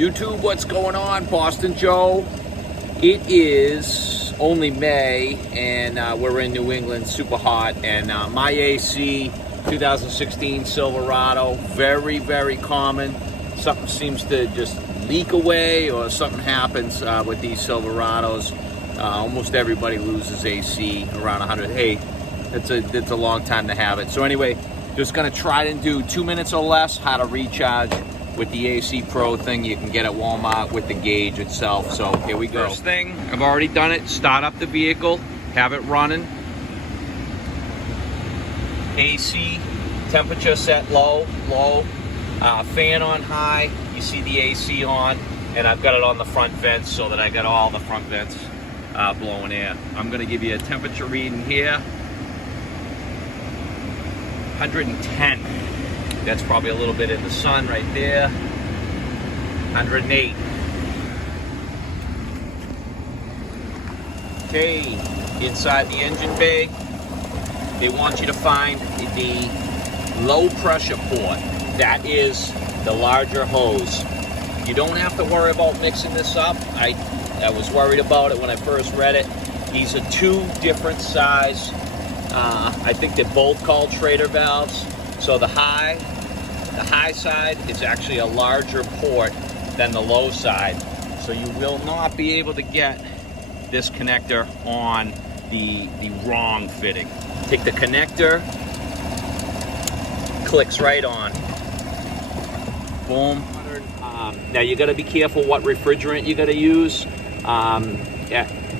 YouTube, what's going on? Boston Joe. It is only May, and we're in New England, super hot, and my AC 2016 Silverado, very, very common. Something seems to just leak away or something happens with these Silverados. Almost everybody loses AC around 100. Hey, it's a long time to have it. So anyway, just gonna try and do 2 minutes or less how to recharge with the AC Pro thing you can get at Walmart with the gauge itself. So here we go. First thing, I've already done it. Start up the vehicle, have it running. AC temperature set low, fan on high. You see the AC on, and I've got it on the front vents so that I got all the front vents blowing air. I'm gonna give you a temperature reading here. 110. That's probably a little bit in the sun right there. 108. Okay, inside the engine bay, they want you to find the low pressure port. That is the larger hose. You don't have to worry about mixing this up. I was worried about it when I first read it. These are two different size. I think they're both called Trader valves. So the high side is actually a larger port than the low side. So you will not be able to get this connector on the wrong fitting. Take the connector, clicks right on. Boom. Now you gotta be careful what refrigerant you gotta use.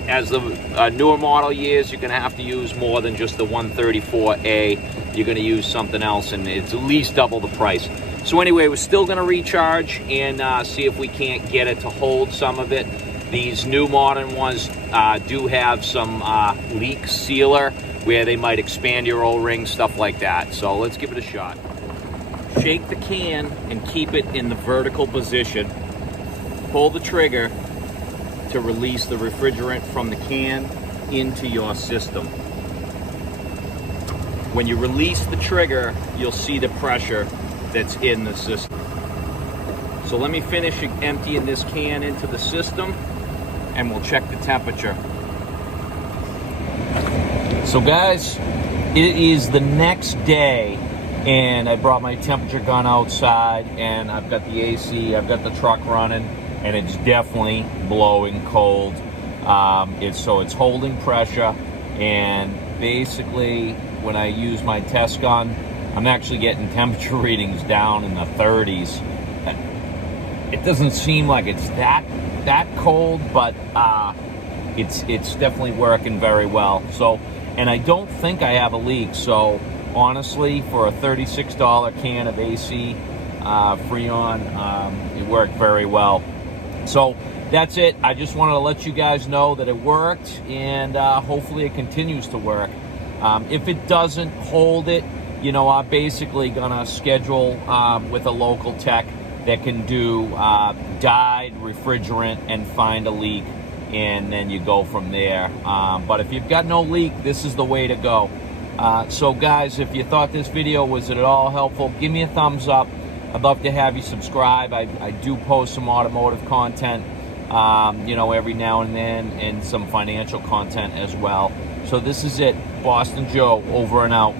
As the newer model years, you're gonna have to use more than just the 134A. You're gonna use something else, and it's at least double the price. So anyway, we're still gonna recharge and see if we can't get it to hold some of it. These new modern ones do have some leak sealer where they might expand your O-ring, stuff like that. So let's give it a shot. Shake the can and keep it in the vertical position. Pull the trigger to release the refrigerant from the can into your system. When you release the trigger, you'll see the pressure that's in the system. So let me finish emptying this can into the system and we'll check the temperature. So guys, it is the next day and I brought my temperature gun outside and I've got the AC, I've got the truck running, and it's definitely blowing cold. So it's holding pressure, and basically when I use my test gun, I'm actually getting temperature readings down in the 30s. It doesn't seem like it's that cold, but it's definitely working very well. So, and I don't think I have a leak. So honestly, for a $36 can of AC Freon, it worked very well. So that's it. I just wanted to let you guys know that it worked, and hopefully it continues to work. If it doesn't hold it, you know, I'm basically gonna schedule with a local tech that can do dyed refrigerant and find a leak, and then you go from there. But if you've got no leak, this is the way to go. So guys, if you thought this video was at all helpful, give me a thumbs up. I'd love to have you subscribe. I do post some automotive content, you know, every now and then, and some financial content as well. So this is it. Boston Joe, over and out.